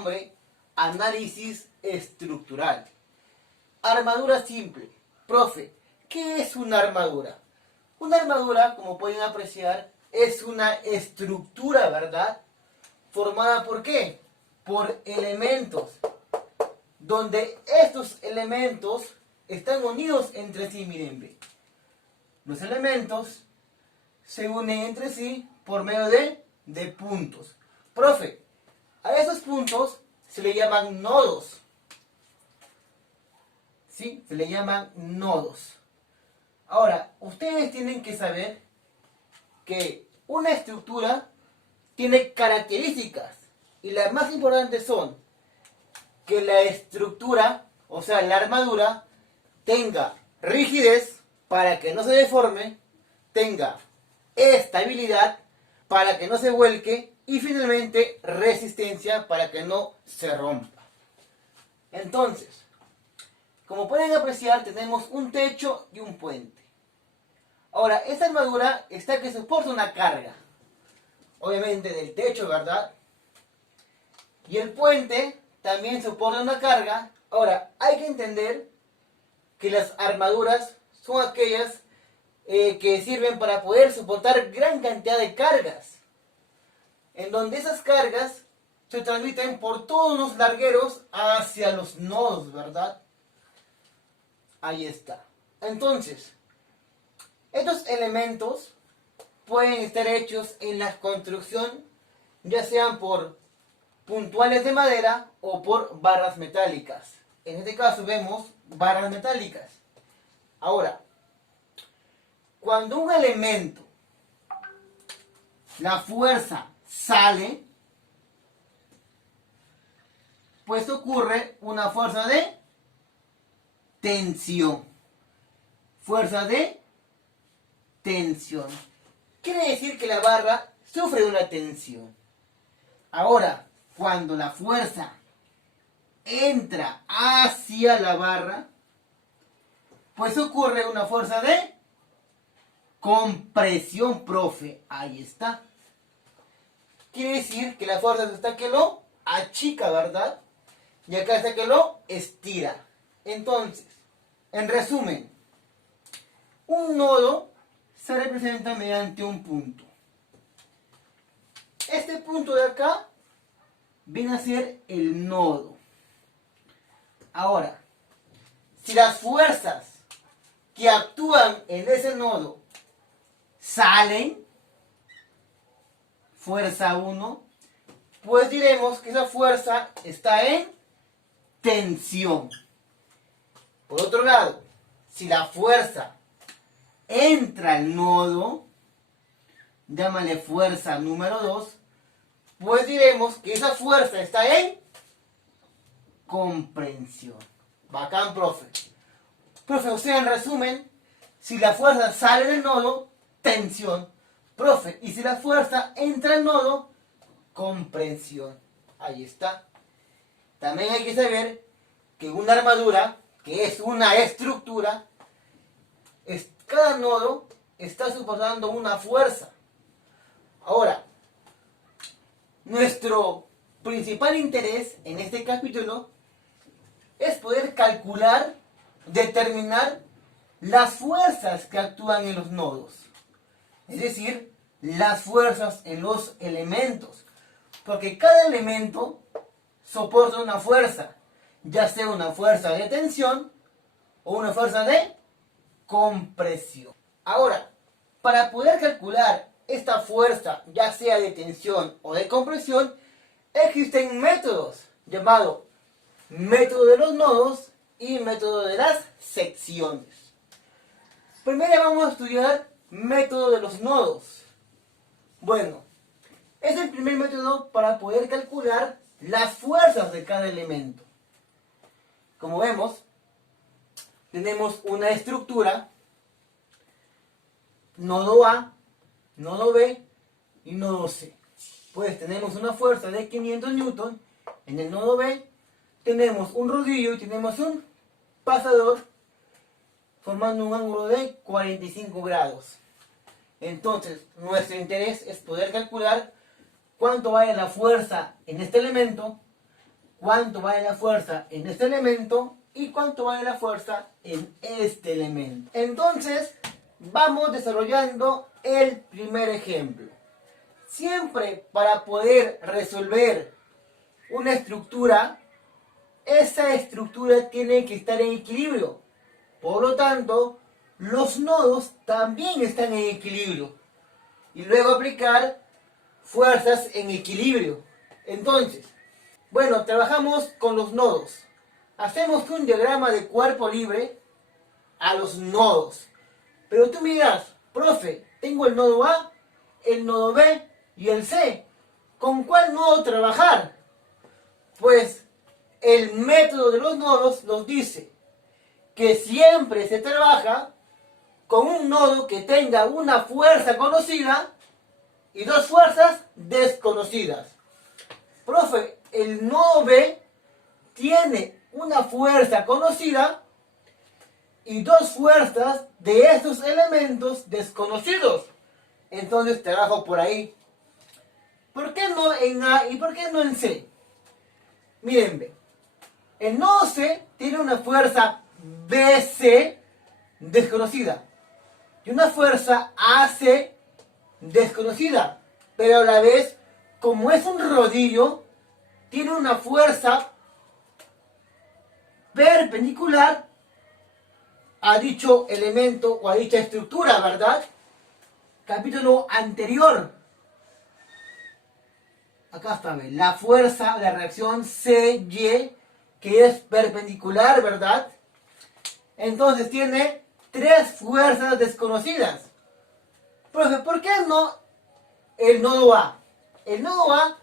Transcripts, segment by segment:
nombre análisis estructural. Armadura simple. Profe, ¿qué es una armadura? Una armadura, como pueden apreciar, es una estructura, ¿verdad? ¿Formada por qué? Por elementos, donde estos elementos están unidos entre sí, miren, ve. Los elementos se unen entre sí por medio de puntos. Profe, a esos puntos se le llaman nodos. ¿Sí? Se le llaman nodos. Ahora, ustedes tienen que saber que una estructura tiene características. Y las más importantes son que la estructura, o sea, la armadura, tenga rigidez para que no se deforme, tenga estabilidad para que no se vuelque y finalmente resistencia para que no se rompa. Entonces, como pueden apreciar, tenemos un techo y un puente. Ahora, esta armadura está que soporta una carga, obviamente del techo, ¿verdad? Y el puente también soporta una carga. Ahora, hay que entender que las armaduras son aquellas que sirven para poder soportar gran cantidad de cargas, en donde esas cargas se transmiten por todos los largueros hacia los nodos, ¿verdad? Ahí está. Entonces, estos elementos pueden estar hechos en la construcción, ya sean por puntuales de madera o por barras metálicas. En este caso vemos barras metálicas. Ahora, cuando un elemento, la fuerza sale, pues ocurre una fuerza de tensión. Fuerza de tensión. Quiere decir que la barra sufre una tensión. Ahora, cuando la fuerza entra hacia la barra, pues ocurre una fuerza de compresión, profe. Ahí está. Quiere decir que la fuerza está que lo achica, ¿verdad? Y acá está que lo estira. Entonces, en resumen, un nodo se representa mediante un punto. Este punto de acá viene a ser el nodo. Ahora, si las fuerzas que actúan en ese nodo salen, fuerza 1, pues diremos que esa fuerza está en tensión. Por otro lado, si la fuerza entra al nodo, llámale fuerza número 2, pues diremos que esa fuerza está en comprensión. Bacán, profe. Profe, o sea, en resumen, si la fuerza sale del nodo, tensión. Profe, y si la fuerza entra al nodo, comprensión. Ahí está. También hay que saber que una armadura, que es una estructura, cada nodo está soportando una fuerza. Ahora, nuestro principal interés en este capítulo es poder calcular, determinar las fuerzas que actúan en los nodos. Es decir, las fuerzas en los elementos. Porque cada elemento soporta una fuerza, ya sea una fuerza de tensión o una fuerza de compresión. Ahora, para poder calcular esta fuerza, ya sea de tensión o de compresión, existen métodos llamados método de los nodos y método de las secciones. Primero vamos a estudiar método de los nodos. Bueno, es el primer método para poder calcular las fuerzas de cada elemento. Como vemos, tenemos una estructura, nodo A, nodo B y nodo C. Pues tenemos una fuerza de 500 newton en el nodo B, tenemos un rodillo y tenemos un pasador formando un ángulo de 45 grados. Entonces, nuestro interés es poder calcular cuánto vale la fuerza en este elemento cuánto vale la fuerza en este elemento y cuánto vale la fuerza en este elemento. Entonces, vamos desarrollando el primer ejemplo. Siempre para poder resolver una estructura, esa estructura tiene que estar en equilibrio. Por lo tanto, los nodos también están en equilibrio. Y luego aplicar fuerzas en equilibrio. Entonces, bueno, trabajamos con los nodos. Hacemos un diagrama de cuerpo libre a los nodos. Pero tú miras, profe, tengo el nodo A, el nodo B y el C. ¿Con cuál nodo trabajar? Pues el método de los nodos nos dice que siempre se trabaja con un nodo que tenga una fuerza conocida y dos fuerzas desconocidas. Profe, el nodo B tiene una fuerza conocida y dos fuerzas de estos elementos desconocidos. Entonces trabajo por ahí. ¿Por qué no en A y por qué no en C? Miren, ve. El nodo C tiene una fuerza BC desconocida y una fuerza AC desconocida, pero a la vez, como es un rodillo, tiene una fuerza perpendicular a dicho elemento o a dicha estructura, ¿verdad? Capítulo anterior. Acá está, ¿ve? La fuerza de la reacción CY, que es perpendicular, ¿verdad? Entonces tiene tres fuerzas desconocidas. Profe, ¿por qué no el nodo A? El nodo A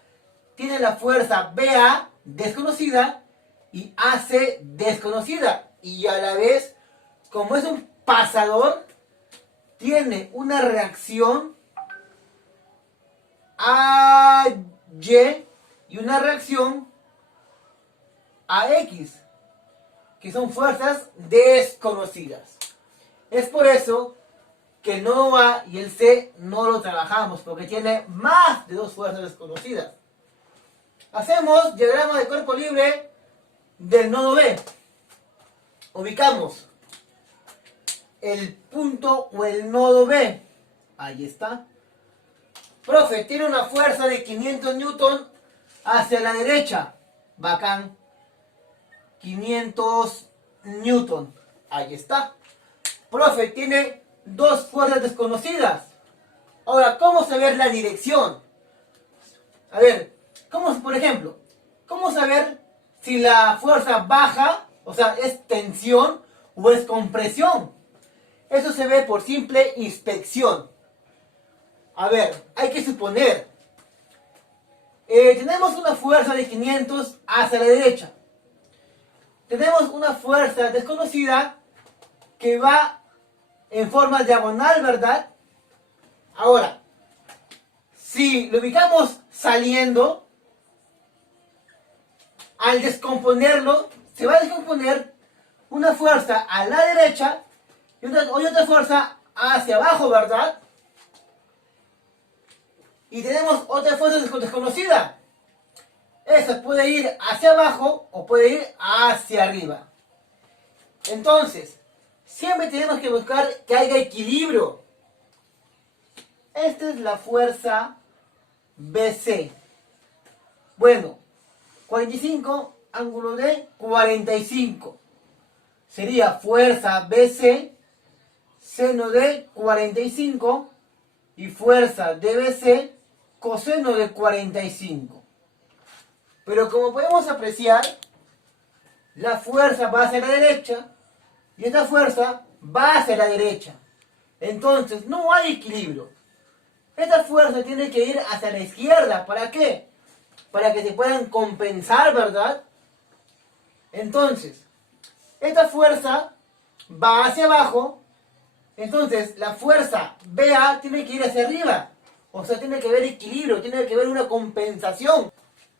tiene la fuerza BA desconocida y AC desconocida. Y a la vez, como es un pasador, tiene una reacción AY y una reacción AX, que son fuerzas desconocidas. Es por eso que el nodo A y el C no lo trabajamos, porque tiene más de dos fuerzas desconocidas. Hacemos diagrama de cuerpo libre del nodo B. Ubicamos el punto o el nodo B. Ahí está. Profe, tiene una fuerza de 500 newton hacia la derecha. Bacán. 500 newton. Ahí está. Profe, tiene dos fuerzas desconocidas. Ahora, ¿cómo saber la dirección? A ver, por ejemplo, ¿cómo saber si la fuerza baja, o sea, es tensión o es compresión? Eso se ve por simple inspección. A ver, hay que suponer, tenemos una fuerza de 500 hacia la derecha. Tenemos una fuerza desconocida que va en forma diagonal, ¿verdad? Ahora, si lo ubicamos saliendo, al descomponerlo, se va a descomponer una fuerza a la derecha y otra fuerza hacia abajo, ¿verdad? Y tenemos otra fuerza desconocida. Esa puede ir hacia abajo o puede ir hacia arriba. Entonces, siempre tenemos que buscar que haya equilibrio. Esta es la fuerza BC. Bueno, 45, ángulo de 45. Sería fuerza BC, seno de 45 y fuerza DBC, coseno de 45. Pero como podemos apreciar, la fuerza va hacia la derecha y esta fuerza va hacia la derecha. Entonces no hay equilibrio. Esta fuerza tiene que ir hacia la izquierda. ¿Para qué? Para que se puedan compensar, ¿verdad? Entonces, esta fuerza va hacia abajo. Entonces, la fuerza BA tiene que ir hacia arriba. O sea, tiene que haber equilibrio, tiene que haber una compensación.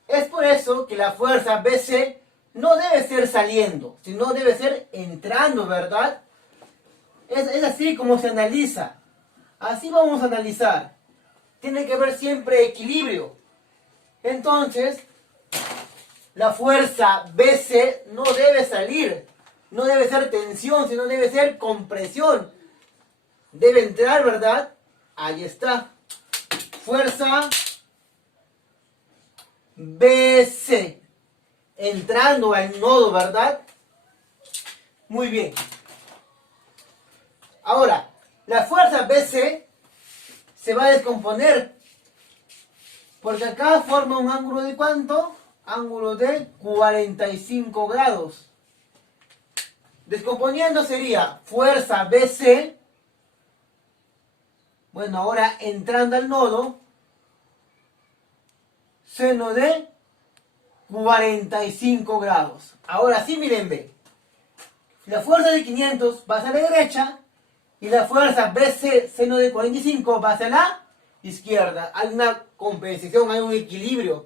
Es por eso que la fuerza BC no debe ser saliendo, sino debe ser entrando, ¿verdad? Es así como se analiza. Así vamos a analizar. Tiene que haber siempre equilibrio. Entonces, la fuerza BC no debe salir, no debe ser tensión, sino debe ser compresión. Debe entrar, ¿verdad? Ahí está. Fuerza BC. Entrando al nodo, ¿verdad? Muy bien. Ahora, la fuerza BC se va a descomponer. Porque acá forma un ángulo de ¿cuánto? Ángulo de 45 grados. Descomponiendo sería fuerza BC. Bueno, ahora entrando al nodo, seno de 45 grados. Ahora sí, miren, ve. La fuerza de 500 va hacia la derecha y la fuerza BC, seno de 45, va hacia la izquierda. Hay una compensación, hay un equilibrio.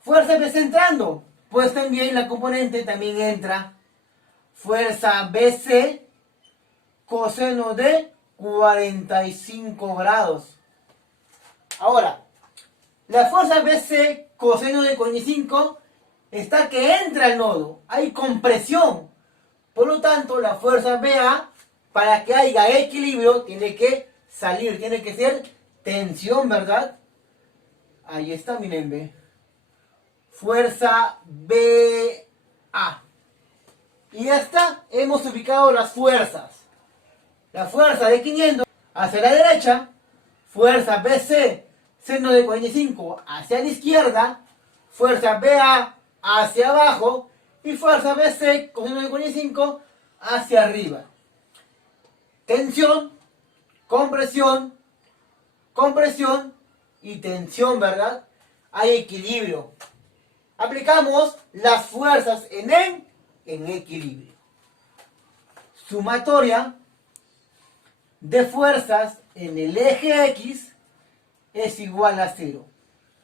Fuerza BC entrando, pues también la componente también entra. Fuerza BC, coseno de 45 grados. Ahora, la fuerza BC, coseno de 45, está que entra al nodo. Hay compresión. Por lo tanto, la fuerza BA, para que haya equilibrio, tiene que salir. Tiene que ser tensión, ¿verdad? Ahí está, miren, ve. Fuerza BA. Y ya está. Hemos ubicado las fuerzas. La fuerza de 500 hacia la derecha. Fuerza BC, seno de 45 hacia la izquierda. Fuerza BA hacia abajo. Y fuerza BC, coseno de 45 hacia arriba. Tensión, compresión, compresión y tensión, ¿verdad? Hay equilibrio. Aplicamos las fuerzas en equilibrio. Sumatoria de fuerzas en el eje X es igual a 0.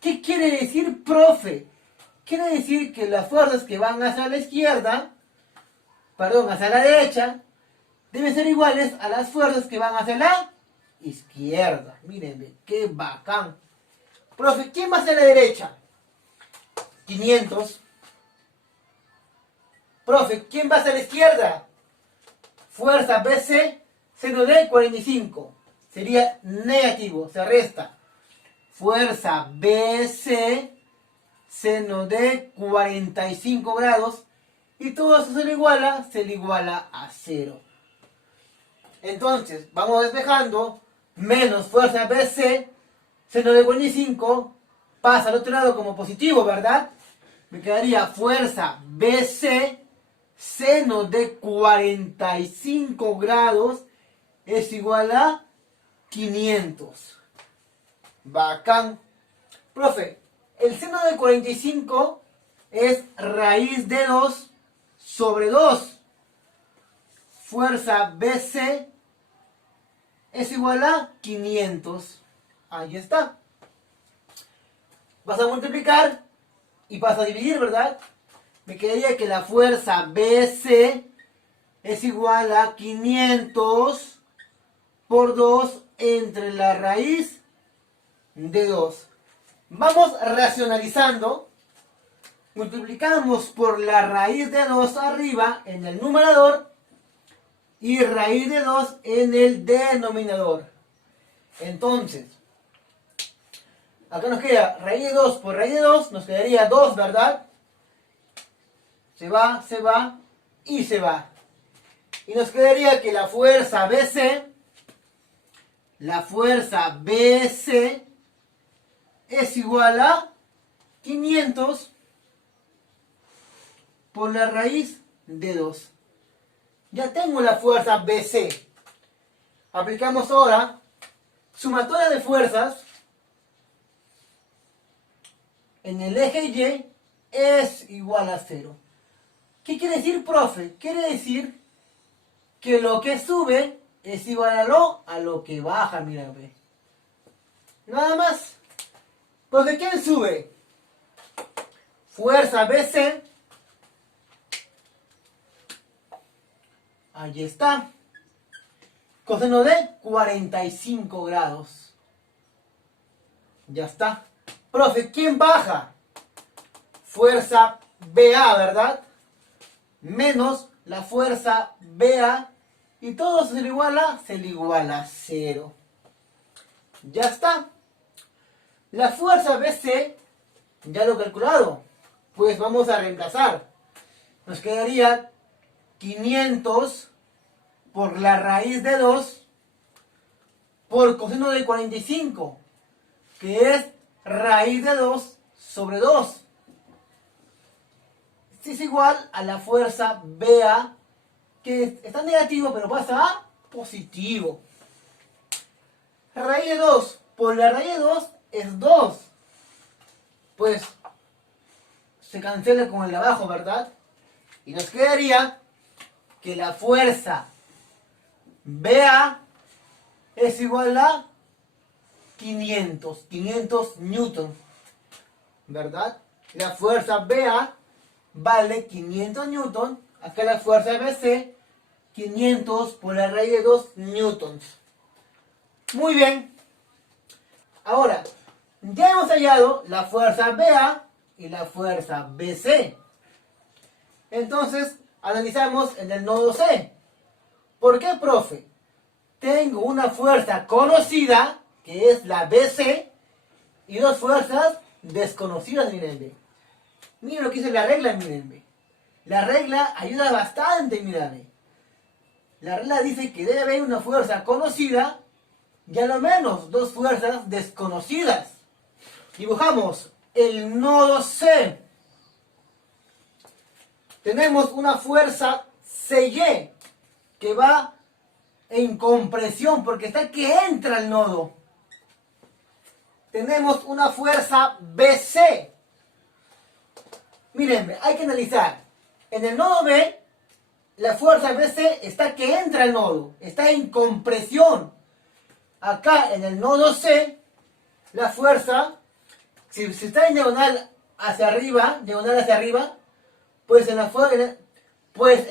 ¿Qué quiere decir, profe? Quiere decir que las fuerzas que van hacia la izquierda, hacia la derecha, deben ser iguales a las fuerzas que van hacia la izquierda. Miren, qué bacán. Profe, ¿quién va hacia la derecha? 500. Profe, ¿quién va hacia la izquierda? Fuerza BC, seno de 45. Sería negativo, se resta. Fuerza BC, seno de 45 grados. Y todo eso se le iguala a 0. Entonces, vamos despejando. Menos fuerza BC, seno de 45, pasa al otro lado como positivo, ¿verdad? Me quedaría fuerza BC, seno de 45 grados, es igual a 500. Bacán. Profe, el seno de 45 es raíz de 2 sobre 2. Fuerza BC es igual a 500. Ahí está. Vas a multiplicar y vas a dividir, ¿verdad? Me quedaría que la fuerza BC es igual a 500 por 2 entre la raíz de 2. Vamos racionalizando. Multiplicamos por la raíz de 2 arriba en el numerador y raíz de 2 en el denominador. Entonces, acá nos queda raíz de 2 por raíz de 2, nos quedaría 2, ¿verdad? Se va y se va. Y nos quedaría que la fuerza BC es igual a 500 por la raíz de 2. Ya tengo la fuerza BC. Aplicamos ahora sumatoria de fuerzas en el eje Y es igual a 0. ¿Qué quiere decir, profe? Quiere decir que lo que sube es igual a lo que baja, mira, ve. Nada más. Profe, ¿quién sube? Fuerza BC. Ahí está. Coseno de 45 grados. Ya está. Profe, ¿quién baja? fuerza BA, ¿verdad? Menos la fuerza BA. Y todo se le iguala a 0. Ya está. La fuerza BC, ya lo he calculado. Pues vamos a reemplazar. Nos quedaría 500 por la raíz de 2 por coseno de 45, que es raíz de 2 sobre 2. Esto es igual a la fuerza BA, que está negativo pero pasa a positivo. Raíz de 2 por la raíz de 2 es 2. Pues se cancela con el de abajo, ¿verdad? Y nos quedaría que la fuerza BA es igual a 500 newton, ¿verdad? La fuerza BA vale 500 newton. Acá la fuerza BC, 500 por la raíz de 2 newtons. Muy bien. Ahora, ya hemos hallado la fuerza BA y la fuerza BC. Entonces, analizamos en el nodo C. ¿Por qué, profe? Tengo una fuerza conocida, que es la BC, y dos fuerzas desconocidas, mírenme. Miren lo que dice la regla, mírenme. La regla ayuda bastante, mírenme. La regla dice que debe haber una fuerza conocida y a lo menos dos fuerzas desconocidas. Dibujamos el nodo C. Tenemos una fuerza CY que va en compresión porque está que entra al nodo. Tenemos una fuerza BC. Miren, hay que analizar. En el nodo B, la fuerza BC está que entra al nodo, está en compresión. Acá en el nodo C, la fuerza, si está en diagonal hacia arriba, pues en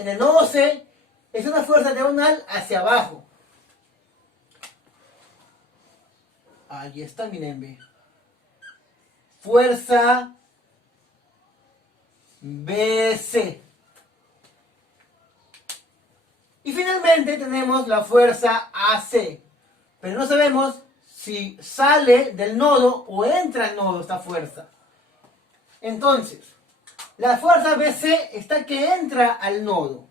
el nodo C es una fuerza diagonal hacia abajo. Ahí está, miren. Fuerza BC. Y finalmente tenemos la fuerza AC. Pero no sabemos si sale del nodo o entra al nodo esta fuerza. Entonces, la fuerza BC está que entra al nodo.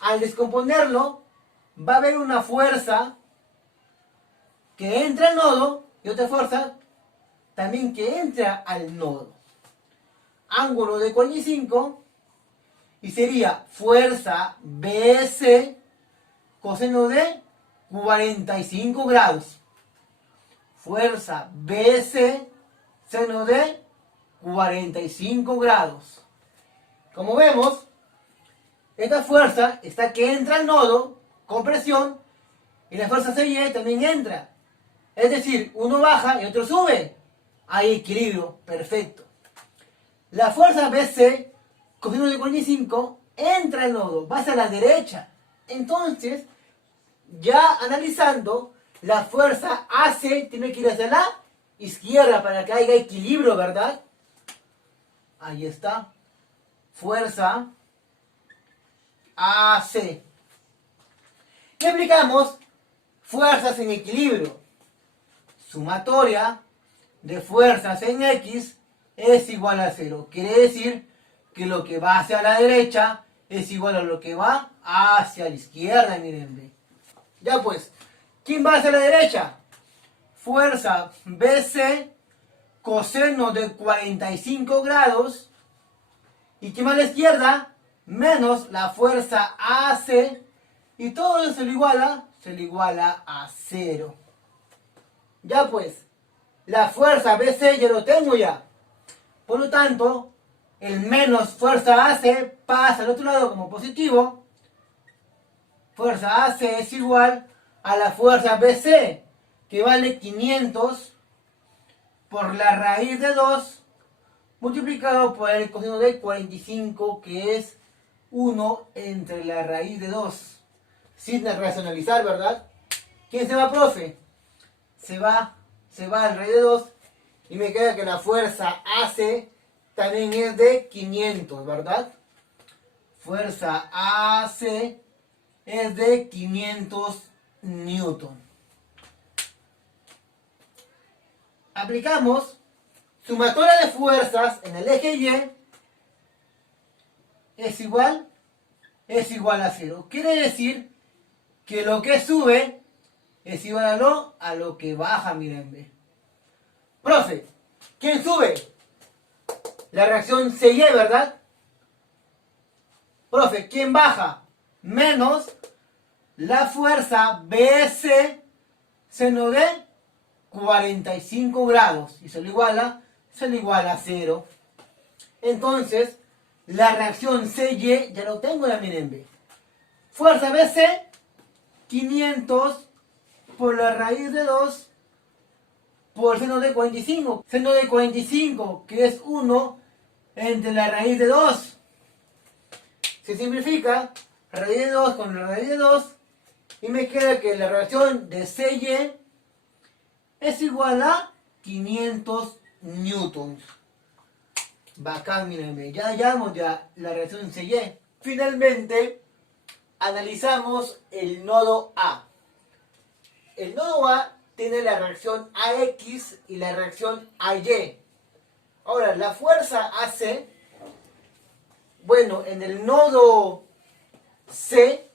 Al descomponerlo, va a haber una fuerza que entra al nodo y otra fuerza también que entra al nodo. Ángulo de 45 y sería fuerza BC coseno de 45 grados. Fuerza BC seno de 45 grados. Como vemos, esta fuerza está que entra al nodo con presión y la fuerza CY también entra. Es decir, uno baja y otro sube. Hay equilibrio perfecto. La fuerza BC coseno de 45 entra al nodo, va hacia la derecha. Entonces, ya analizando, la fuerza AC tiene que ir hacia la izquierda para que haya equilibrio, ¿verdad? Ahí está. Fuerza AC. Y aplicamos fuerzas en equilibrio. Sumatoria de fuerzas en X es igual a 0. Quiere decir que lo que va hacia la derecha es igual a lo que va hacia la izquierda, miren. Ya pues, ¿quién va hacia la derecha? Fuerza BC coseno de 45 grados. ¿Y quién va a la izquierda? Menos la fuerza AC. Y todo eso se le iguala a 0. Ya pues, la fuerza BC ya lo tengo ya. Por lo tanto, el menos fuerza AC pasa al otro lado como positivo. Fuerza AC es igual a la fuerza BC, que vale 500 por la raíz de 2 multiplicado por el coseno de 45, que es 1 entre la raíz de 2. Sin racionalizar, ¿verdad? ¿Quién se va, profe? Se va al raíz de 2 y me queda que la fuerza AC también es de 500, ¿verdad? Fuerza AC es de 500 newton. Aplicamos sumatoria de fuerzas en el eje Y es igual a 0. Quiere decir que lo que sube es igual a lo que baja, miren, ve. Profe, ¿quién sube? La reacción CY, ¿verdad? Profe, ¿quién baja? Menos la fuerza BC seno de 45 grados. Y se lo iguala a 0. Entonces, la reacción CY ya lo tengo, ya miren, ve. Fuerza BC, 500 por la raíz de 2 por seno de 45. Seno de 45, que es 1 entre la raíz de 2. Se simplifica raíz de 2 con la raíz de 2 y me queda que la reacción de CY es igual a 500 newtons. Bacán, mírenme, ya hallamos ya la reacción CY. Finalmente, analizamos el nodo A. El nodo A tiene la reacción AX y la reacción AY. Ahora, la fuerza AC, bueno, en el nodo C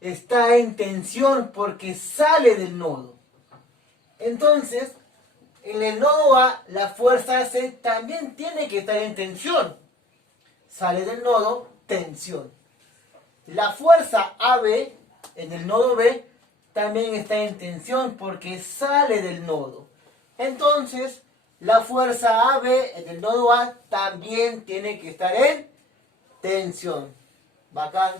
está en tensión porque sale del nodo. Entonces, en el nodo A, la fuerza AC también tiene que estar en tensión. Sale del nodo, tensión. La fuerza AB en el nodo B también está en tensión porque sale del nodo. Entonces, la fuerza AB en el nodo A también tiene que estar en tensión. Bacán.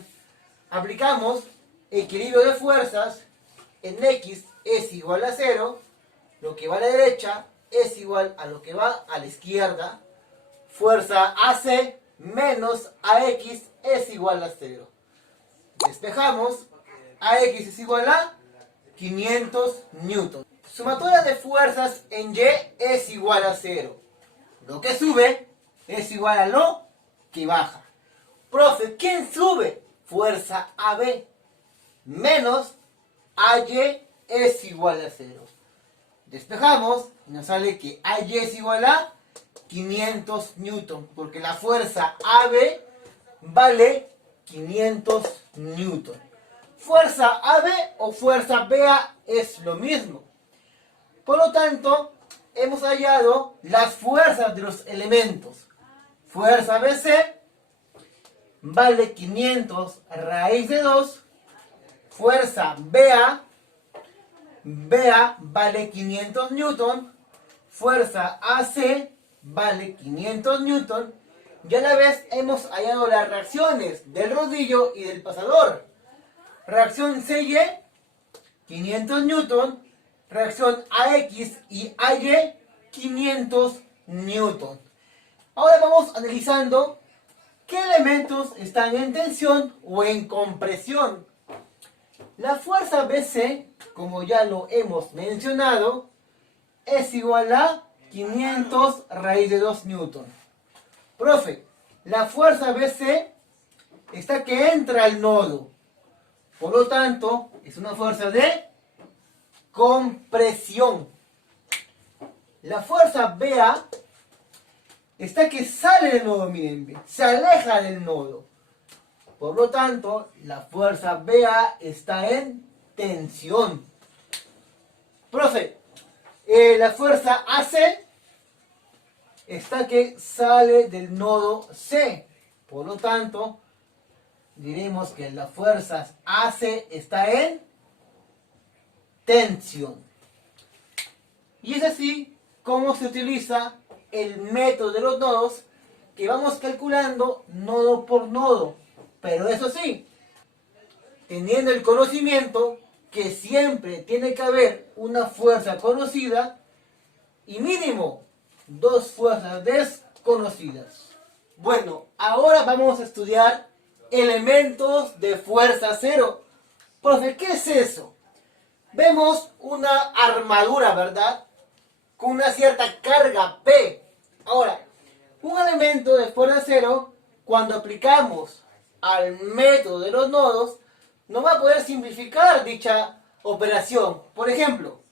Aplicamos equilibrio de fuerzas. En X es igual a 0. Lo que va a la derecha es igual a lo que va a la izquierda. Fuerza AC menos AX es igual a 0. Despejamos. AX es igual a 500 newton. Sumatoria de fuerzas en Y es igual a 0. Lo que sube es igual a lo que baja. Profe, ¿quién sube? Fuerza AB menos AY es igual a 0. Despejamos y nos sale que AY es igual a 500 newton, porque la fuerza AB vale 500 newton. Fuerza AB o fuerza BA es lo mismo. Por lo tanto, hemos hallado las fuerzas de los elementos. Fuerza BC vale 500 raíz de 2. Fuerza BA vale 500 newton. Fuerza AC vale 500 newton. Y a la vez hemos hallado las reacciones del rodillo y del pasador. Reacción CY, 500 newton. Reacción AX y AY, 500 newton. Ahora vamos analizando qué elementos están en tensión o en compresión. La fuerza BC, como ya lo hemos mencionado, es igual a 500 raíz de 2 newton. Profe, la fuerza BC está que entra al nodo. Por lo tanto, es una fuerza de compresión. La fuerza BA está que sale del nodo, miren, se aleja del nodo. Por lo tanto, la fuerza BA está en tensión. Profe, la fuerza AC está que sale del nodo C. Por lo tanto, diremos que la fuerza AC está en tensión. Y es así como se utiliza el método de los nodos, que vamos calculando nodo por nodo. Pero eso sí, teniendo el conocimiento que siempre tiene que haber una fuerza conocida y mínimo dos fuerzas desconocidas. Bueno, ahora vamos a estudiar elementos de fuerza cero. Profe, ¿qué es eso? Vemos una armadura, ¿verdad? Con una cierta carga P. Ahora, Un elemento de fuerza cero, cuando aplicamos al método de los nodos, nos va a poder simplificar dicha operación. Por ejemplo,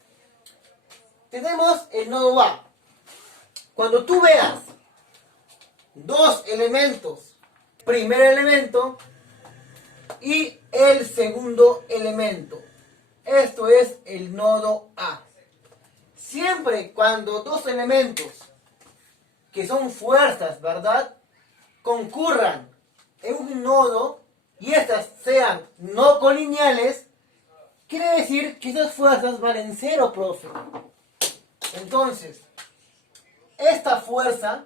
tenemos el nodo A. Cuando tú veas dos elementos, primer elemento y el segundo elemento, esto es el nodo A. Siempre cuando dos elementos que son fuerzas, ¿verdad?, concurran en un nodo y estas sean no colineales, quiere decir que esas fuerzas valen cero, profe. Entonces, esta fuerza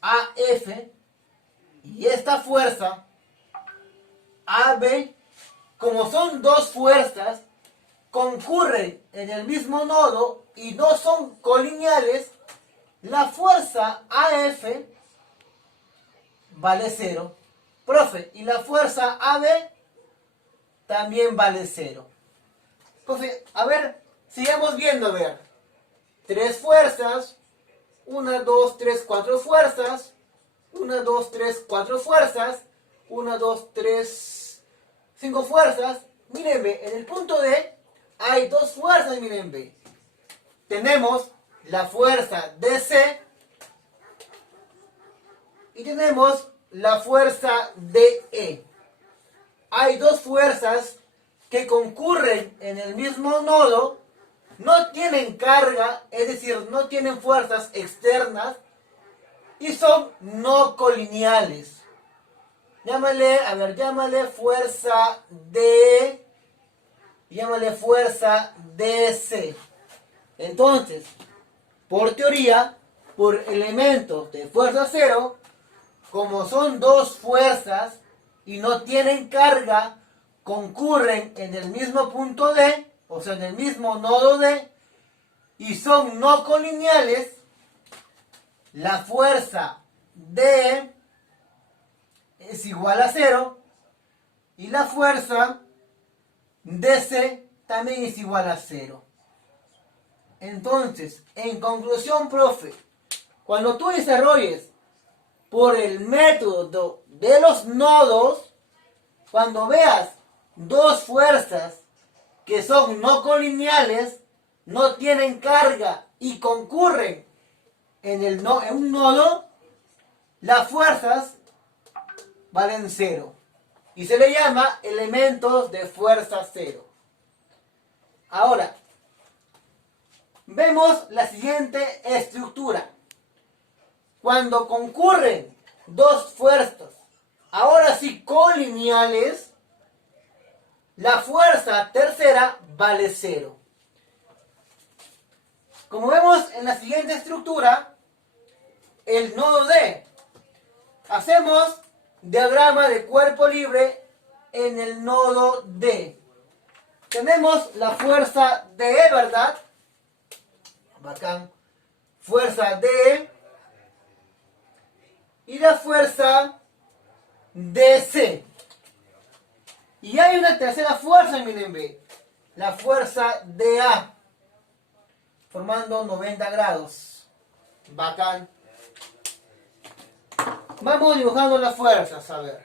AF y esta fuerza AB, como son dos fuerzas, concurren en el mismo nodo y no son colineales, la fuerza AF vale 0. Profe, y la fuerza AB también vale 0. Profe, a ver, sigamos viendo, a ver. Tres fuerzas, 1, 2, 3, 4 fuerzas, 1, 2, 3, 4 fuerzas, 1, 2, 3, 5 fuerzas. Mírenme, en el punto D hay dos fuerzas, miren, tenemos la fuerza DC y tenemos la fuerza DE. Hay dos fuerzas que concurren en el mismo nodo, no tienen carga, es decir, no tienen fuerzas externas y son no colineales. Llámale fuerza D, llámale fuerza DC. Entonces, por teoría, por elementos de fuerza cero, como son dos fuerzas y no tienen carga, concurren en el mismo punto D, o sea, en el mismo nodo D, y son no colineales, la fuerza D es igual a 0 y la fuerza DC también es igual a 0. Entonces, en conclusión, profe, cuando tú desarrolles por el método de los nodos, cuando veas dos fuerzas que son no colineales, no tienen carga y concurren en un nodo, las fuerzas valen 0 y se le llama elementos de fuerza 0. Ahora, vemos la siguiente estructura. Cuando concurren dos fuerzas, ahora sí colineales, la fuerza tercera vale 0. Como vemos en la siguiente estructura, el nodo D, hacemos diagrama de cuerpo libre en el nodo D. Tenemos la fuerza DE, ¿verdad? Bacán. Fuerza DE y la fuerza DC. Y hay una tercera fuerza, miren, ve, la fuerza DA, formando 90 grados. Bacán. Vamos dibujando las fuerzas, a ver.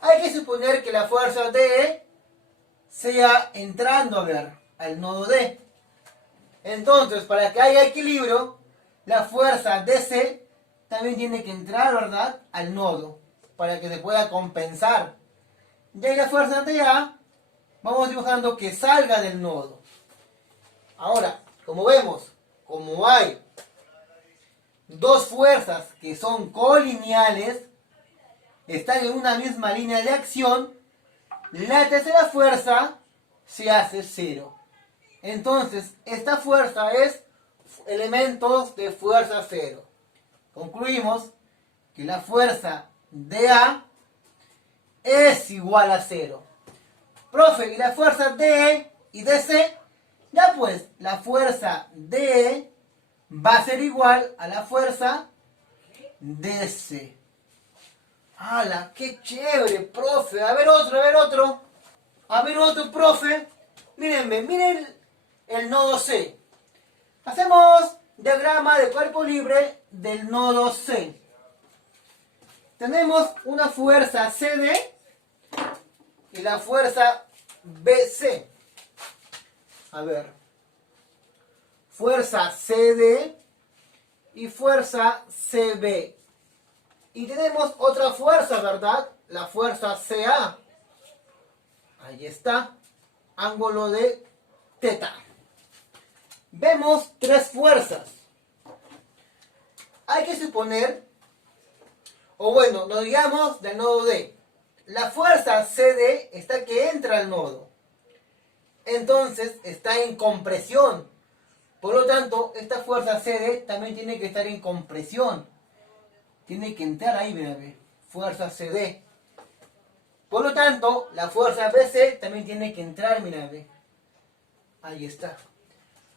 Hay que suponer que la fuerza DE sea entrando, a ver, al nodo D. Entonces, para que haya equilibrio, la fuerza DC también tiene que entrar, ¿verdad?, al nodo, para que se pueda compensar. Y ahí la fuerza DA, vamos dibujando que salga del nodo. Ahora, como vemos, como hay dos fuerzas que son colineales, están en una misma línea de acción, la tercera fuerza se hace 0. Entonces, esta fuerza es elementos de fuerza 0. Concluimos que la fuerza DA es igual a 0. Profe, ¿y la fuerza DE y DC? Ya pues, la fuerza DE va a ser igual a la fuerza DC. ¡Hala! ¡Qué chévere, profe! A ver otro, a ver otro. A ver otro, profe. Mírenme, miren el nodo C. Hacemos Diagrama de cuerpo libre del nodo C. Tenemos una fuerza CD y la fuerza BC. A ver. Fuerza CD y fuerza CB. Y tenemos otra fuerza, ¿verdad? La fuerza CA. Ahí está. Ángulo de teta. Vemos tres fuerzas. Hay que suponer, o bueno, nos digamos del nodo D. La fuerza CD está que entra al nodo. Entonces está en compresión. Por lo tanto, esta fuerza CD también tiene que estar en compresión. Tiene que entrar ahí, mira, fuerza CD. Por lo tanto, la fuerza BC también tiene que entrar, mira, ahí está.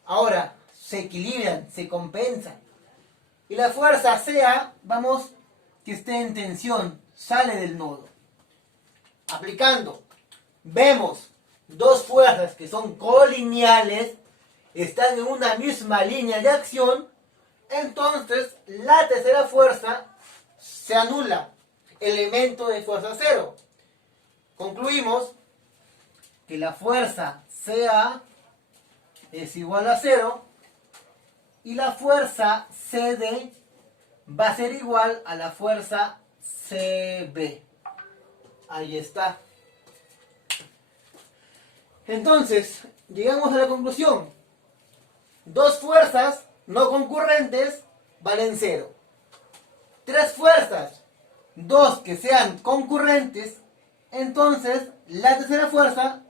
Ahora, se equilibran, se compensan. Y la fuerza CA, vamos, que esté en tensión, sale del nodo. Aplicando, vemos dos fuerzas que son colineales, están en una misma línea de acción, entonces la tercera fuerza se anula, elemento de fuerza cero. Concluimos que la fuerza CA es igual a 0 y la fuerza CD va a ser igual a la fuerza CB. Ahí está. Entonces, llegamos a la conclusión. Dos fuerzas no concurrentes valen 0. Tres fuerzas, dos que sean concurrentes, entonces la tercera fuerza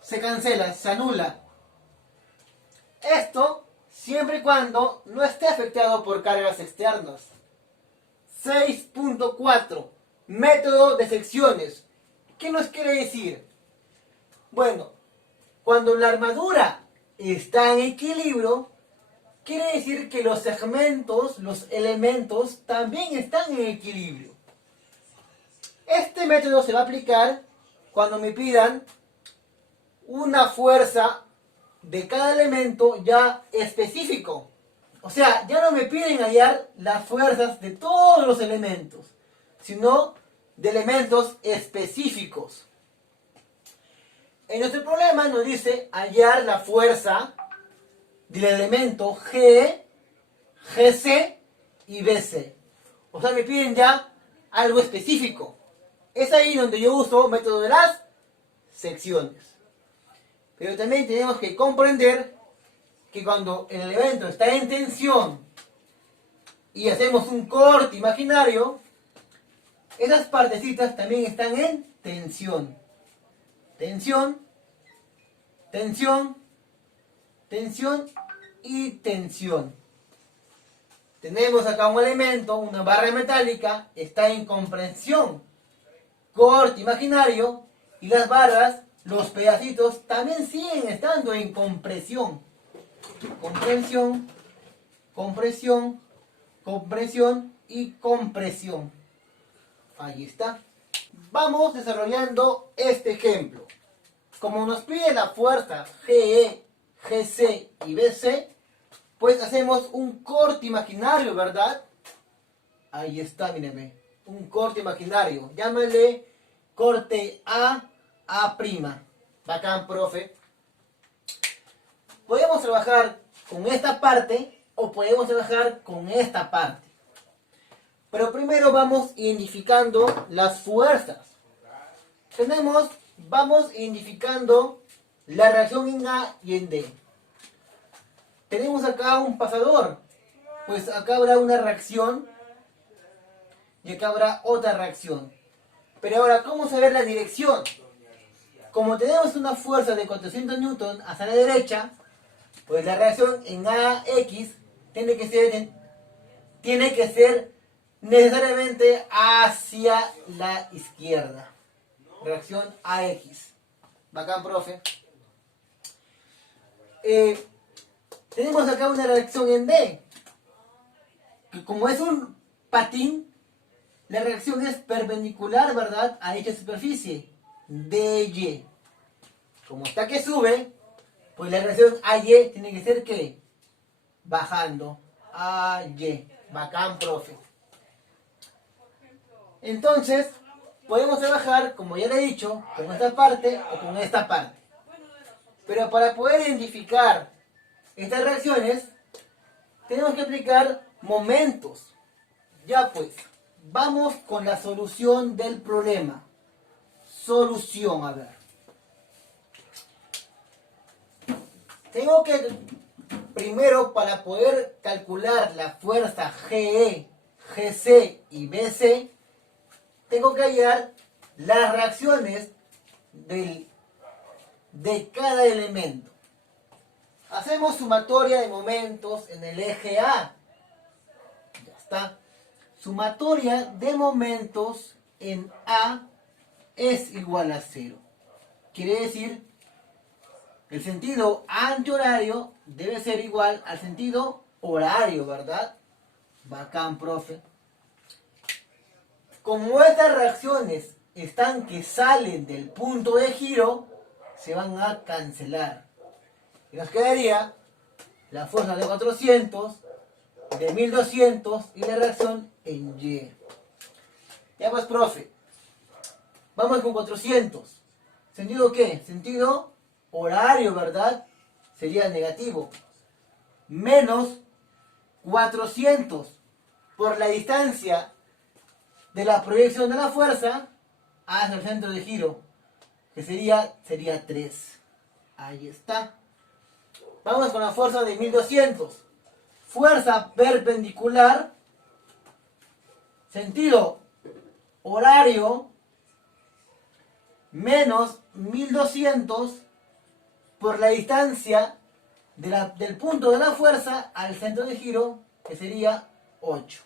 se cancela, se anula. Esto siempre y cuando no esté afectado por cargas externas. 6.4. Método de secciones. ¿Qué nos quiere decir? Bueno, cuando la armadura está en equilibrio, quiere decir que los segmentos, los elementos, también están en equilibrio. Este método se va a aplicar cuando me pidan una fuerza de cada elemento ya específico. O sea, ya no me piden hallar las fuerzas de todos los elementos, sino de elementos específicos. En nuestro problema nos dice hallar la fuerza del elemento G, GC y BC. O sea, me piden ya algo específico. Es ahí donde yo uso método de las secciones. Pero también tenemos que comprender que cuando el elemento está en tensión y hacemos un corte imaginario, esas partecitas también están en tensión. Tensión, tensión, tensión y tensión. Tenemos acá un elemento, una barra metálica, está en compresión. Corte imaginario y las barras, los pedacitos, también siguen estando en compresión. Compresión, compresión, compresión y compresión. Ahí está. Vamos desarrollando este ejemplo. Como nos pide la fuerza GE, GC y BC, pues hacemos un corte imaginario, ¿verdad? Ahí está, mírenme. Un corte imaginario. Llámale corte A, A'. Bacán, profe. Podemos trabajar con esta parte o podemos trabajar con esta parte. Pero primero vamos identificando las fuerzas. Vamos identificando la reacción en A y en D. Tenemos acá un pasador. Pues acá habrá una reacción y acá habrá otra reacción. Pero ahora, ¿cómo saber la dirección? Como tenemos una fuerza de 400 newton hacia la derecha, pues la reacción en AX tiene que ser necesariamente hacia la izquierda. Reacción AX. Bacán, profe. Tenemos acá una reacción en D. Que como es un patín, la reacción es perpendicular, ¿verdad?, a dicha superficie. DY. Como está que sube, pues la reacción AY tiene que ser ¿qué? bajando a Y. Bacán, profe. Entonces, podemos trabajar, como ya le he dicho, con esta parte o con esta parte. Pero para poder identificar estas reacciones, tenemos que aplicar momentos. Ya pues, vamos con la solución del problema. Solución, a ver. Tengo que, primero, para poder calcular la fuerza GE, GC y BC, tengo que hallar las reacciones de cada elemento. Hacemos sumatoria de momentos en el eje A. Ya está. Sumatoria de momentos en A es igual a 0. Quiere decir, el sentido antihorario debe ser igual al sentido horario, ¿verdad? Bacán, profe. Como estas reacciones están que salen del punto de giro, se van a cancelar. Y nos quedaría la fuerza de 400, de 1200 y la reacción en Y. Ya pues, profe. Vamos con 400. ¿Sentido qué? Sentido horario, ¿verdad? Sería negativo. Menos 400 por la distancia de la proyección de la fuerza hacia el centro de giro, que sería 3. Ahí está. Vamos con la fuerza de 1200. Fuerza perpendicular, sentido horario, menos 1200 por la distancia del punto de la fuerza al centro de giro, que sería 8.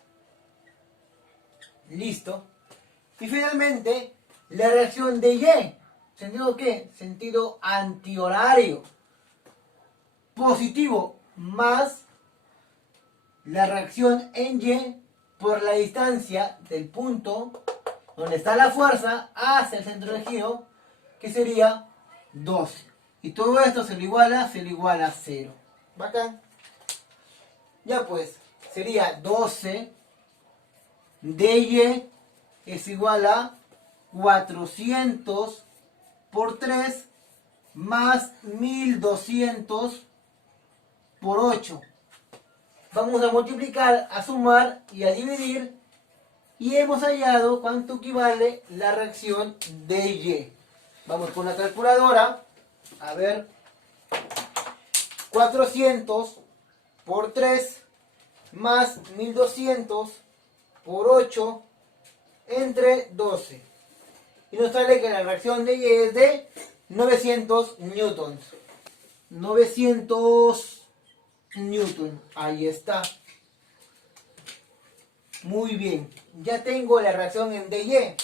Listo. Y finalmente, la reacción de Y. ¿Sentido qué? Sentido antihorario. Positivo más la reacción en Y por la distancia del punto donde está la fuerza hacia el centro de giro, que sería 12. Y todo esto se lo iguala a 0. Bacán. Ya pues, sería 12 dy es igual a 400 por 3 más 1200 por 8. Vamos a multiplicar, a sumar y a dividir. Y hemos hallado cuánto equivale la reacción de Y. Vamos con la calculadora. A ver. 400 por 3 más 1200 por 8 entre 12. Y nos sale que la reacción de Y es de 900 newtons. 900 newtons. Ahí está. Muy bien. Ya tengo la reacción en dy.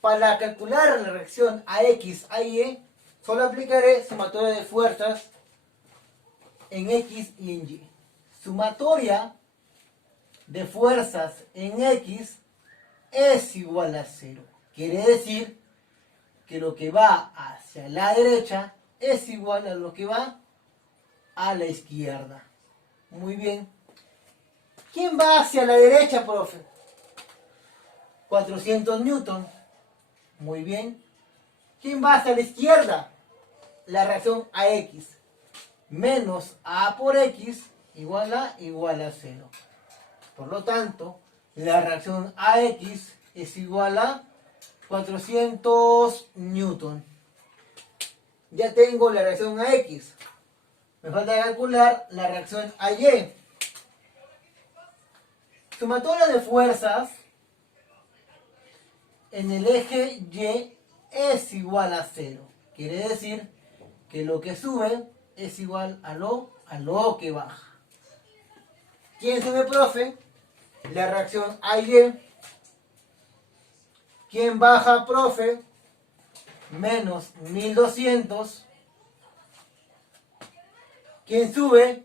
Para calcular la reacción AX a Y, solo aplicaré sumatoria de fuerzas en X y en Y. Sumatoria de fuerzas en X es igual a 0. Quiere decir que lo que va hacia la derecha es igual a lo que va a la izquierda. Muy bien. ¿Quién va hacia la derecha, profe? 400 newtons. Muy bien. ¿Quién va hacia la izquierda? La reacción AX. Menos A por X igual a 0. Por lo tanto, la reacción AX es igual a 400 newton. Ya tengo la reacción AX. Me falta calcular la reacción AY. Sumatoria de fuerzas en el eje Y es igual a 0. Quiere decir que lo que sube es igual a lo que baja. ¿Quién sube, profe? La reacción AY. ¿Quién baja, profe? Menos 1200. ¿Quién sube?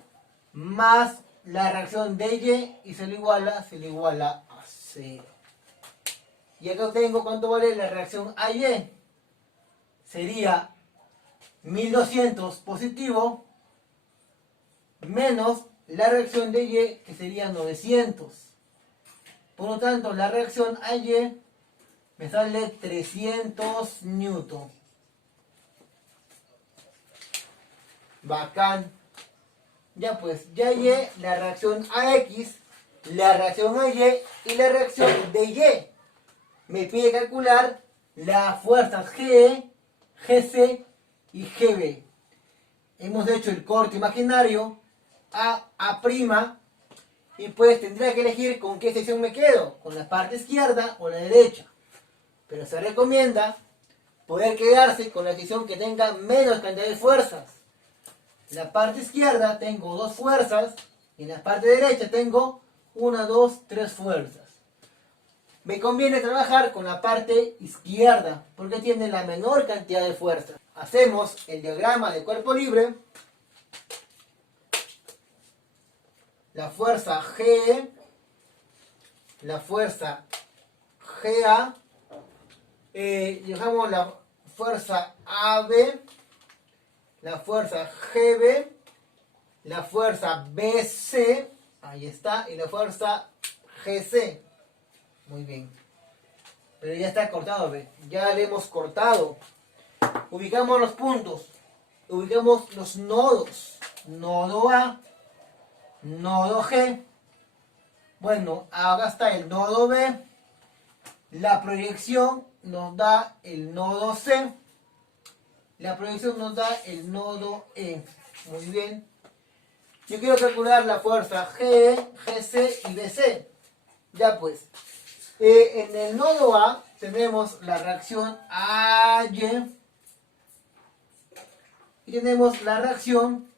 Más la reacción de Y se le iguala a 0. Y acá tengo cuánto vale la reacción AY. Sería 1200 positivo menos la reacción de Y, que sería 900. Por lo tanto, la reacción a Y me sale 300 newton. Bacán. Ya pues, ya hallé la reacción a X, la reacción a Y y la reacción de Y. Me pide calcular las fuerzas GE, GC y GB. Hemos hecho el corte imaginario A', y pues tendría que elegir con qué sección me quedo, con la parte izquierda o la derecha. Pero se recomienda poder quedarse con la sección que tenga menos cantidad de fuerzas. En la parte izquierda tengo 2 fuerzas y en la parte derecha tengo 1, 2, 3 fuerzas. Me conviene trabajar con la parte izquierda porque tiene la menor cantidad de fuerzas. Hacemos el diagrama de cuerpo libre. La fuerza G, la fuerza GA, dejamos la fuerza AB, la fuerza GB, la fuerza BC, ahí está, y la fuerza GC. Muy bien. Pero ya está cortado, ¿ve? Ya le hemos cortado. Ubicamos los puntos. Ubicamos los nodos. Nodo A, nodo G. Bueno, acá está el nodo B. La proyección nos da el nodo C. La proyección nos da el nodo E. Muy bien. Yo quiero calcular la fuerza G, GC y BC. Ya pues. En el nodo A tenemos la reacción AY. Y tenemos la reacción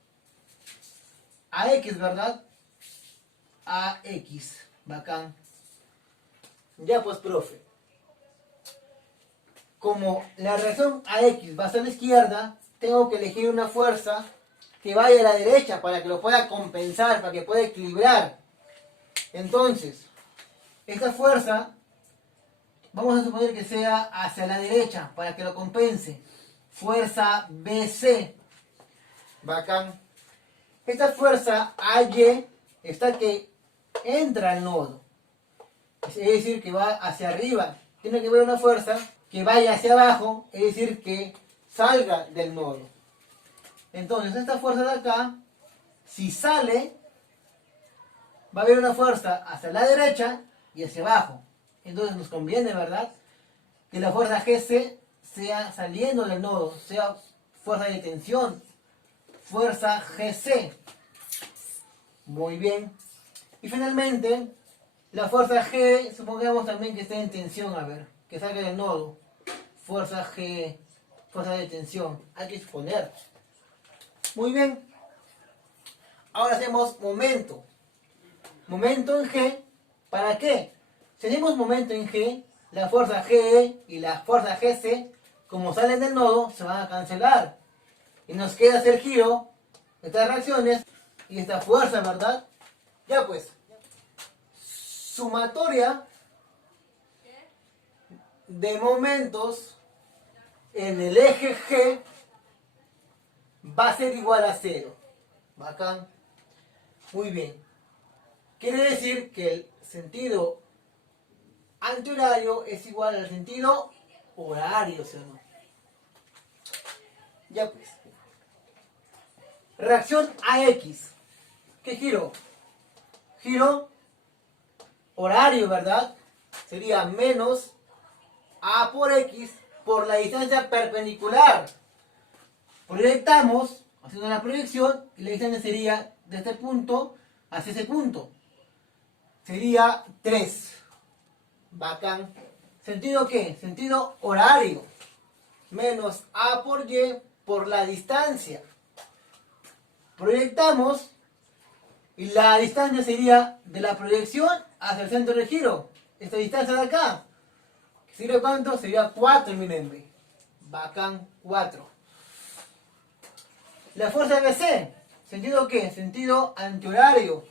AX, ¿verdad? AX. Bacán. Ya pues, profe. Como la reacción AX va a ser a la izquierda, tengo que elegir una fuerza que vaya a la derecha para que lo pueda compensar, para que pueda equilibrar. Entonces, esta fuerza, vamos a suponer que sea hacia la derecha para que lo compense. Fuerza BC. Bacán. Esta fuerza AY está que entra al nodo. Es decir, que va hacia arriba. Tiene que haber una fuerza que vaya hacia abajo, es decir, que salga del nodo. Entonces, esta fuerza de acá, si sale, va a haber una fuerza hacia la derecha y hacia abajo. Entonces nos conviene, ¿verdad?, que la fuerza GC sea saliendo del nodo, sea fuerza de tensión, fuerza GC. Muy bien. Y finalmente, la fuerza G, supongamos también que esté en tensión, a ver, que salga del nodo. Fuerza G, fuerza de tensión, hay que suponer. Muy bien. Ahora hacemos momento. Momento en G, ¿para qué? Si hacemos momento en G, la fuerza GE y la fuerza GC, como salen del nodo, se van a cancelar. Y nos queda hacer giro, estas reacciones y esta fuerza, ¿verdad? Ya pues, sumatoria de momentos en el eje G va a ser igual a 0. Bacán. Muy bien. Quiere decir que el sentido antihorario es igual al sentido horario, ¿sí o no? Ya pues. Reacción AX. ¿Qué giro? Giro horario, ¿verdad? Sería menos A por X por la distancia perpendicular. Proyectamos, haciendo la proyección, y la distancia sería de este punto hacia ese punto. Sería 3. Bacán. ¿Sentido qué? Sentido horario. Menos A por Y por la distancia. Proyectamos y la distancia sería de la proyección hacia el centro de giro. Esta distancia de acá. ¿Sería cuánto? Sería 4, miren. Bacán, 4. La fuerza BC. ¿Sentido qué? Sentido antihorario.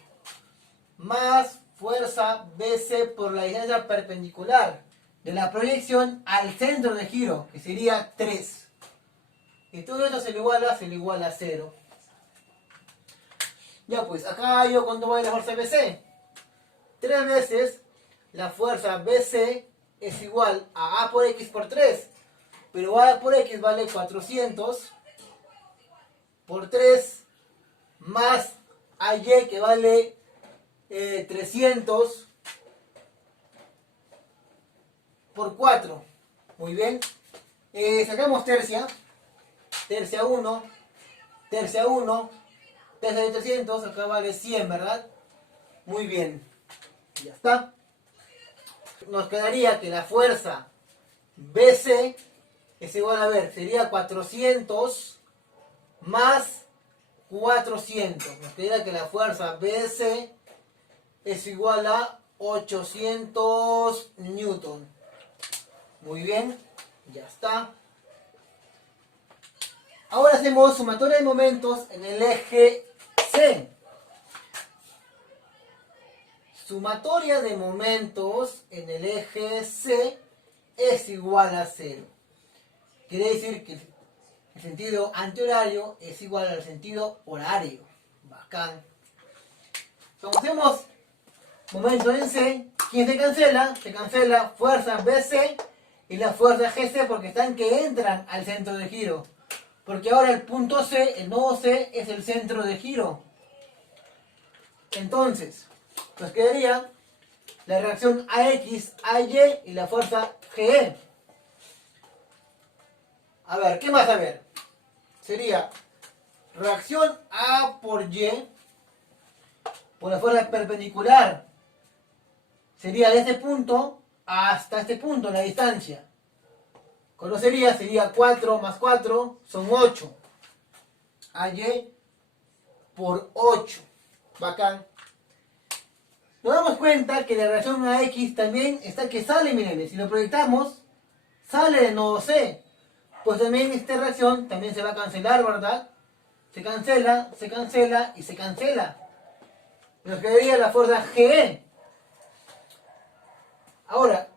Más fuerza BC por la distancia perpendicular de la proyección al centro de giro, que sería 3. Y todo esto se le iguala a 0. Ya pues, acá yo cuánto vale la fuerza BC. 3 veces la fuerza BC es igual a A por X por 3. Pero A por X vale 400 por 3 más AY que vale 300 por 4. Muy bien. Sacamos tercia. Tercia 1. Tercia 1. Tercia de 300. Acá vale 100, ¿verdad? Muy bien. Ya está. Nos quedaría que la fuerza BC es igual a ver, sería 400 más 400. Nos quedaría que la fuerza BC es igual a 800 newton. Muy bien, ya está. Ahora hacemos sumatoria de momentos en el eje C. Sumatoria de momentos en el eje C es igual a 0. Quiere decir que el sentido antihorario es igual al sentido horario. Bacán. Como hacemos momento en C, ¿quién se cancela? Se cancela fuerza BC y la fuerza GC porque están que entran al centro de giro. Porque ahora el punto C, el nodo C, es el centro de giro. Entonces, nos quedaría la reacción AX, AY y la fuerza GE. A ver, ¿qué más a ver? Sería reacción A por Y por la fuerza perpendicular. Sería de este punto hasta este punto, la distancia. ¿Cuánto sería? Sería 4 más 4 son 8. AY por 8. Bacán. Nos damos cuenta que la reacción AX también está que sale, miren, si lo proyectamos, sale del nodo C. Pues también esta reacción también se va a cancelar, ¿verdad? Se cancela y se cancela. Nos quedaría la fuerza GE. Ahora,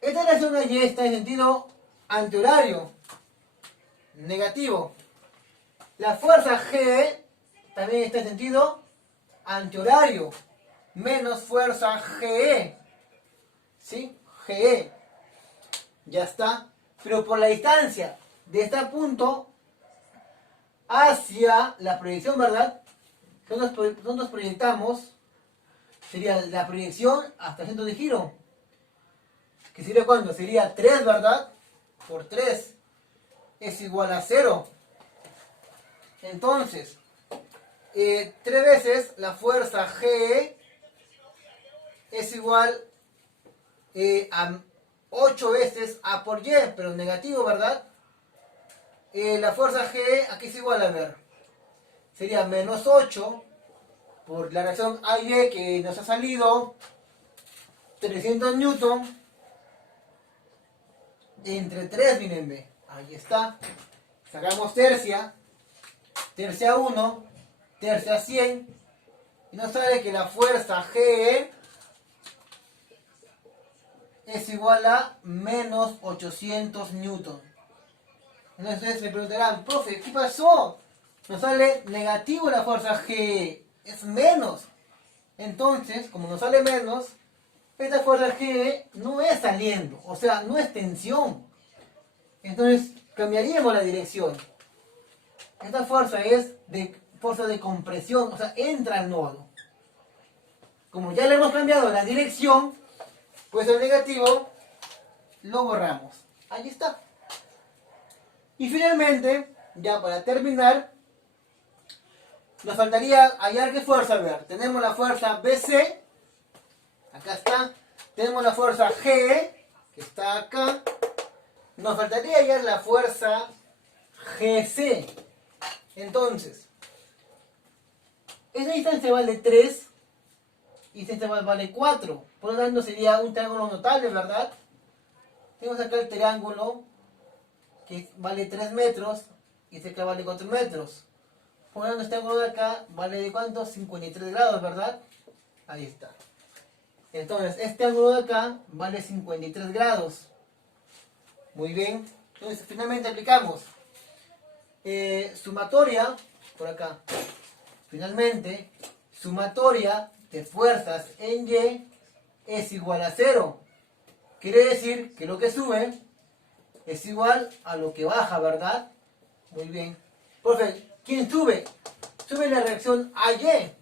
esta reacción AY está en sentido antihorario, negativo. La fuerza GE también está en sentido antihorario, menos fuerza GE. ¿Sí? GE. Ya está. Pero por la distancia de este punto hacia la proyección, ¿verdad? Nosotros proyectamos, sería la proyección hasta el centro de giro. ¿Que sería cuánto? Sería 3, ¿verdad? Por 3 es igual a 0. Entonces, 3 veces la fuerza G es igual a 8 veces A por Y, pero negativo, ¿verdad? La fuerza G aquí es igual a ver. Sería menos 8 por la reacción AY que nos ha salido 300 newton entre 3, miren, ahí está. Sacamos tercia, tercia 1, tercia 100 y nos sale que la fuerza G es igual a menos 800 newton. Entonces me preguntarán, profe, ¿qué pasó? Nos sale negativo la fuerza G, es menos. Entonces, como nos sale menos, esta fuerza G no es saliendo, o sea, no es tensión. Entonces, cambiaríamos la dirección. Esta fuerza es de fuerza de compresión, o sea, entra al nodo. Como ya le hemos cambiado la dirección, pues el negativo lo borramos. Ahí está. Y finalmente, ya para terminar, nos faltaría hallar qué fuerza. A ver, tenemos la fuerza BC, acá está. Tenemos la fuerza G, que está acá. Nos faltaría hallar la fuerza GC. Entonces, esta distancia vale 3 y esta distancia vale 4. Por lo tanto, sería un triángulo notable, ¿verdad? Tenemos acá el triángulo que vale 3 metros y este acá vale 4 metros. Por lo tanto, este ángulo de acá vale de cuánto? 53 grados, ¿verdad? Ahí está. Entonces, este ángulo de acá vale 53 grados. Muy bien. Entonces, finalmente aplicamos sumatoria por acá. Finalmente, sumatoria de fuerzas en Y es igual a 0. Quiere decir que lo que sube es igual a lo que baja, ¿verdad? Muy bien. Profe, ¿quién sube? Sube la reacción AY.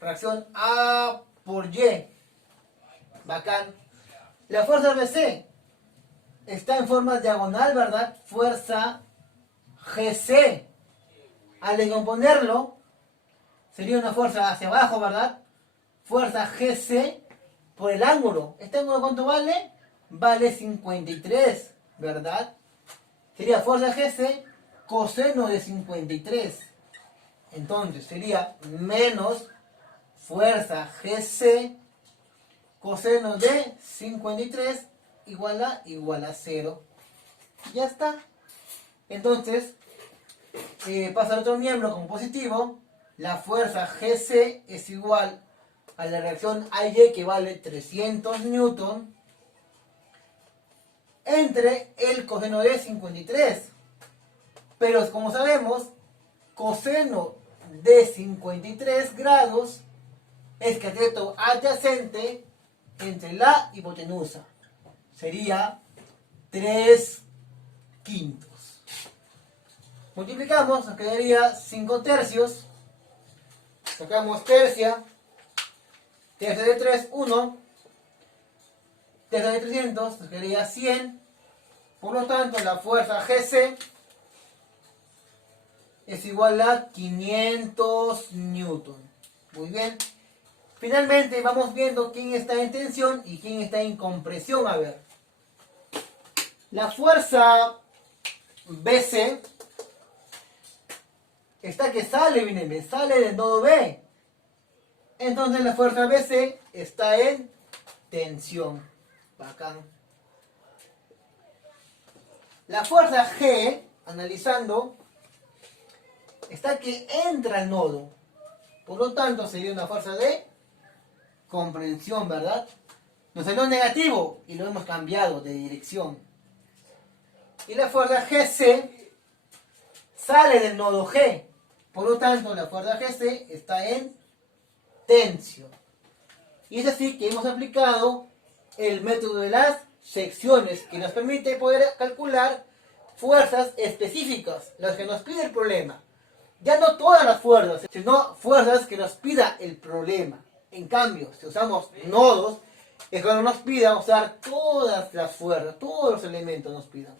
Reacción A por Y. Bacán. La fuerza BC está en forma diagonal, ¿verdad? Fuerza GC. Al descomponerlo, sería una fuerza hacia abajo, ¿verdad? Fuerza GC por el ángulo. ¿Este ángulo cuánto vale? Vale 53, ¿verdad? Sería fuerza GC coseno de 53. Entonces sería menos fuerza GC coseno de 53 igual a 0. Ya está. Entonces, pasa al otro miembro como positivo. La fuerza GC es igual a la reacción AY, que vale 300 newton, entre el coseno de 53. Pero como sabemos, coseno de 53 grados es cateto adyacente entre la hipotenusa. Sería 3/5. Multiplicamos, nos quedaría 5 tercios. Sacamos tercia. Tercia de 3, 1. Tercia de 300, nos quedaría 100. Por lo tanto, la fuerza GC es igual a 500 newton. Muy bien. Finalmente vamos viendo quién está en tensión y quién está en compresión. A ver. La fuerza BC está que sale, miren, sale del nodo B. Entonces la fuerza BC está en tensión. Bacán. La fuerza G, analizando, está que entra al nodo. Por lo tanto, sería una fuerza de comprensión, ¿verdad? Nos salió negativo y lo hemos cambiado de dirección. Y la fuerza GC sale del nodo G. Por lo tanto, la fuerza GC está en tensión. Y es así que hemos aplicado el método de las secciones, que nos permite poder calcular fuerzas específicas, las que nos pide el problema. Ya no todas las fuerzas, sino fuerzas que nos pida el problema. En cambio, si usamos nodos, es cuando nos pida usar todas las fuerzas, todos los elementos nos pidan.